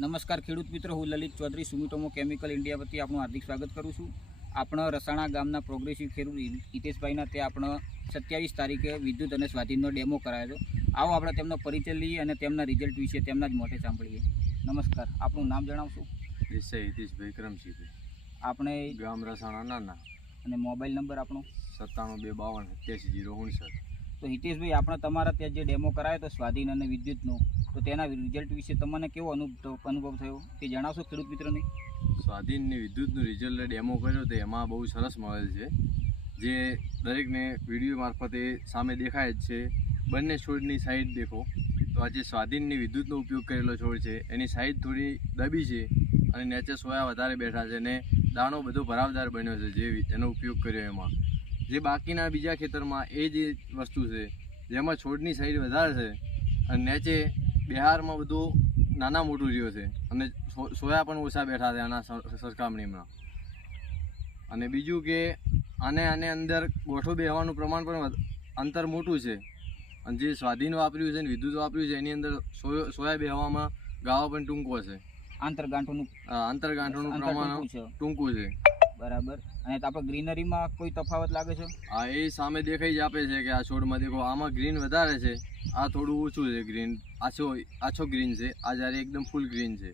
નમસ્કાર ખેડૂત મિત્રો હું Lalit Chaudhari Sumitomo chemical India વતી આપણું હાર્દિક સ્વાગત કરું છું. આપણા રસાણા ગામના પ્રોગ્રેસિવ ખેડૂત હિતેશભાઈના તે આપણો સત્યાવીસ તારીખે વિદ્યુત અને સ્વાધીનનો ડેમો કરાયો આવો આપણે તેમનો પરિચય લઈએ અને તેમના રિઝલ્ટ વિશે તેમના જ મોઢે સાંભળીએ. નમસ્કાર આપણું નામ જણાવશું? દેસાઈ હિતેશભાઈ કરમશીભાઈ. આપણે ગામ રસાણા નાના. અને મોબાઈલ નંબર આપણો? સત્તાણું બે બાવન સત્યાસી જીરો ઉણસઠ તો હિતેશભાઈ આપણે તમારા ત્યાં જે ડેમો કરાયો હતો સ્વાધીન અને વિદ્યુતનો. તો તેના રિઝલ્ટ વિશે તમને કેવો અનુભવ અનુભવ થયો? તે જણાવશો ખેડૂત મિત્રોને? સ્વાધીનની વિદ્યુતનું રિઝલ્ટ ડેમો કર્યો તો એમાં બહુ સરસ મળેલ છે. જે દરેકને વીડિયો મારફતે સામે દેખાય જ છે. બંને છોડની સાઈડ દેખો. તો આ જે સ્વાધીનની વિદ્યુતનો ઉપયોગ કરેલો છોડ છે, એની સાઈડ થોડી દબી છે અને નીચે સોયા વધારે બેઠા છે અને દાણો બધો ભરાવદાર બન્યો છે જે એનો ઉપયોગ કર્યો એમાં. જે બાકીના બીજા ખેતરમાં એ જે વસ્તુ છે. જેમાં છોડની સાઈડ વધારે છે અને નીચે બિહારમાં બધું નાના મોટું રહ્યું છે. અને સોયા પણ ઓછા બેઠા છે આના સરખામણીમાં. અને બીજું કે આને આને અંદર ગોઠો બેહવાનું પ્રમાણ પણ અંતર મોટું છે. અને જે સ્વાધીન વાપર્યું છે ને વિદ્યુત વાપર્યું છે એની અંદર સોયો સોયા બેહવામાં ગાળો પણ ટૂંકો છે. આંતરગાંઠોનું આંતરગાંઠોનું પ્રમાણ ટૂંકું છે. બરાબર. અને તો આપણે ગ્રીનરીમાં કોઈ તફાવત લાગે છે? હા એ સામે દેખાઈ જ આપે છે કે આ છોડમાં દેખો આમાં ગ્રીન વધારે છે. આ થોડું ઓછું છે ગ્રીન. આછો આછો ગ્રીન છે. આ જ્યારે એકદમ ફૂલ ગ્રીન છે.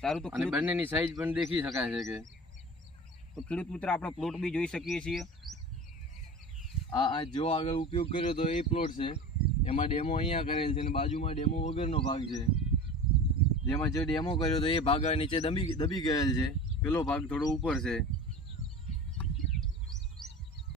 સારું તો અને બંનેની સાઈઝ પણ દેખી શકાય છે કે. તો ખેડૂત મિત્ર આપણે પ્લોટ બી જોઈ શકીએ છીએ. આ આ જો આગળ ઉપયોગ કર્યો તો એ પ્લોટ છે. એમાં ડેમો અહીંયા કરેલ છે અને બાજુમાં ડેમો વગરનો ભાગ છે. જેમાં જે ડેમો કર્યો તો એ ભાગ નીચે દબી દબી ગયેલ છે. પેલો ભાગ થોડો ઉપર છે.